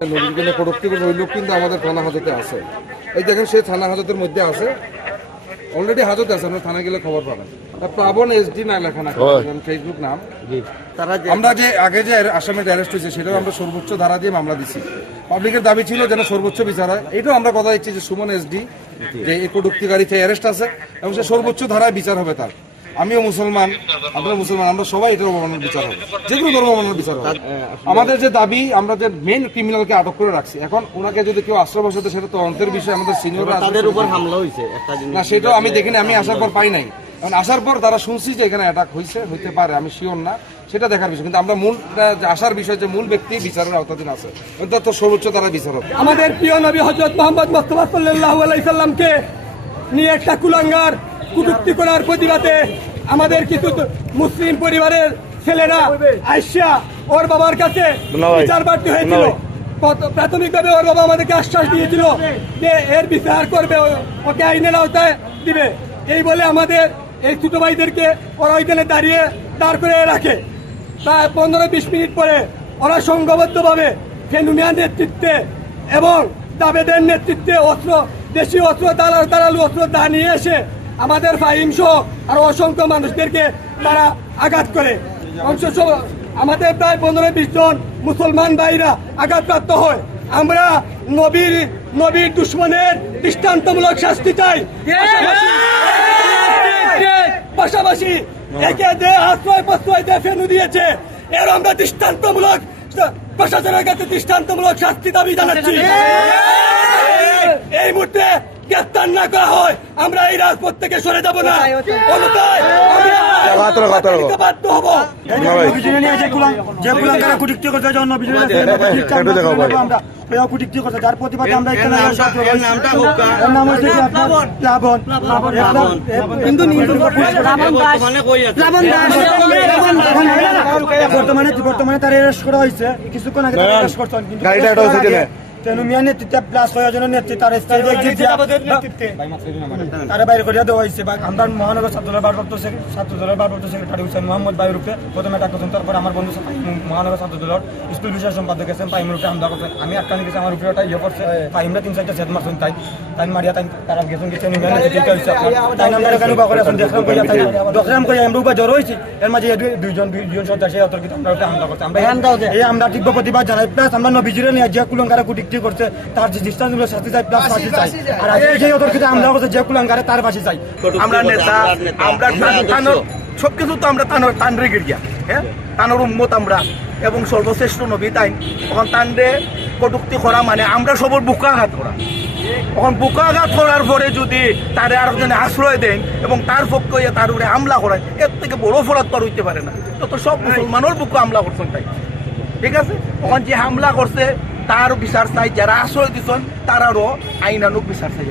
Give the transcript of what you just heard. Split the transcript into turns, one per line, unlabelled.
ওই লোক কিন্তু আমাদের থানা হাজতে আছে। এই দেখেন সে থানা হাজতের মধ্যে আছে। অলরেডি হাজতে আছে আপনার থানায় গেলে খবর পাবেন। প্লাবন এসডি না লেখা না ফেসবুক নাম।
তারা
আমরা যে আগে যে আসামিটা অ্যারেস্ট হয়েছে সেটাও আমরা সর্বোচ্চ ধারা দিয়ে মামলা দিচ্ছি পাবলিকের দাবি ছিল যেন সর্বোচ্চ বিচার হয়। এটাও আমরা কথা দিচ্ছি যে সুমন এসডি যে এই কটুক্তিকারীতে অ্যারেস্ট আছে এবং সে সর্বোচ্চ ধারায় বিচার হবে তার। আমিও মুসলমান আপনারা মুসলমান আমরা সবাই এটার অবমাননার বিচার হবে। যে কোনো ধর্ম অবমাননার বিচার হবে। আমাদের যে দাবি আমরা যে মেইন ক্রিমিনালকে আটক করে রাখছি এখন ওনাকে যদি কেউ আশ্রয় বসাতে সেটা তদন্তের বিষয় আমাদের সিনিয়ররা
তাদের উপর হামলা হয়েছে
না সেটাও আমি দেখিনি আমি আসার পর পাই নাই। কারণ আসার পর তারা শুনছি যে এখানে অ্যাটাক হয়েছে হইতে পারে আমি শিওর না সেটা দেখার বিষয়। কিন্তু আমরা মূল আসার বিষয় যে মূল ব্যক্তি বিচারের আওতাধীন আছে। অর্থাৎ তো সর্বোচ্চ তারা বিচার হবে
আমাদের প্রিয় নবী হজরত মোহাম্মদ মোস্তফা সাল্লাহ আলাইসাল্লামকে নিয়ে একটা কুলাঙ্গার কুটুক্তি করার প্রতিবাদে আমাদের কিছু মুসলিম পরিবারের ছেলেরা আইসা ওর বাবার কাছে বিচার প্রার্থী হয়েছিল। প্রথ- প্রাথমিকভাবে ওর বাবা আমাদেরকে আশ্বাস দিয়েছিল যে এর বিচার করবে ওকে আইনের আওতায় দিবে। এই বলে আমাদের এই ছোট ভাইদেরকে ওরা ওইখানে দাঁড়িয়ে দাঁড় করে রাখে। প্রায় পনেরো বিশ মিনিট পরে ওরা সংঘবদ্ধভাবে ফেনুমিয়ার নেতৃত্বে এবং দাবেদের নেতৃত্বে অস্ত্র দেশীয় অস্ত্র তারা তারালু অস্ত্র দা নিয়ে এসে আমাদের ফাহিম আর অসংখ্য মানুষদেরকে তারা আঘাত করে। অংশ আমাদের প্রায় পনেরো বিশ জন মুসলমান ভাইরা আঘাতপ্রাপ্ত হয়। আমরা নবীর নবীর দুশ্মনের দৃষ্টান্তমূলক শাস্তি চাই। পাশাপাশি একে যে আশ্রয় প্রশ্রয় দিয়ে ফেনু দিয়েছে, এর আমরা দৃষ্টান্তমূলক প্রশাসনের কাছে দৃষ্টান্তমূলক শাস্তি দাবি জানাচ্ছি। এই মুহূর্তে গ্রেফতার না করা হয়। আমরা এই রাজপথ থেকে সরে যাব না। বাধ্য হব।
যার প্রতিবাদে আমরা এখানে
বর্তমানে কই আছে?
বর্তমানে বর্তমানে তার অ্যারেস্ট করা হয়েছে। কিছুক্ষণ আগে করছেন তেনু মিয়া নেতৃত্বে প্লাস ছয় জনের নেতৃত্বে তার স্থায়ী তারা বাইরে করিয়া দেওয়া হয়েছে বা আমরা মহানগর ছাত্রদলের ভারপ্রাপ্ত সেক্রে- ছাত্রদলের ভারপ্রাপ্ত সেক্রেটারি হোসেন মোহাম্মদ বায়ুর রূপে প্রথমে একটা করছেন তারপর আমার বন্ধু মহানগর ছাত্রদলের স্কুল বিষয় সম্পাদক রূপে হামলা করছেন আমি আটকানি গেছি আমার উপরে ওটা ইয়ে করছে। ফাহিমরা তিন চারটা সেট মারছেন তাই তাই মারিয়া তাই তারা গেছেন নেতৃত্বে হয়েছে তাই আমরা এখানে করে আছেন? দেখলাম কইয়া তাই দেখলাম কইয়া আমরা জ্বর হয়েছি এর মাঝে দুইজন দুইজন সদস্য অতর্কিত আমরা ওটা হামলা করছে। আমরা এই আমরা তীব্র প্রতিবাদ জানাই। প্লাস আমরা নবীজিরে নিয়ে যে কুলঙ্গারা কুটিক্তি করছে তার যে দৃষ্টান্তগুলো শাস্তি চাই প্লাস ফাঁসি চাই আর আজকে যে অতর্কিত আমরা করছে যে কুলঙ্গারে তার ফাঁসি চাই
আমরা নেতা আমরা তানোর সব কিছু তো আমরা তানোর তানরে গিয়া হ্যাঁ? তানোর উম্মত আমরা এবং সর্বশ্রেষ্ঠ নবী তাই তখন তানরে কটুক্তি করা মানে আমরা সবর বুকাঘাত করা তখন বুকাঘাত করার পরে যদি তারে আর জনে আশ্রয় দেন এবং তার পক্ষে হইয়া তার উপরে হামলা করেন এর থেকে বড় অপরাধ তো আর হইতে পারে না। তো তো সব মুসলমানের বুকে হামলা করছেন তাই। ঠিক আছে? তখন যে হামলা করছে তার বিচার চাই যারা আশ্রয় দিচ্ছেন তারারও আইনানুক বিচার চাই।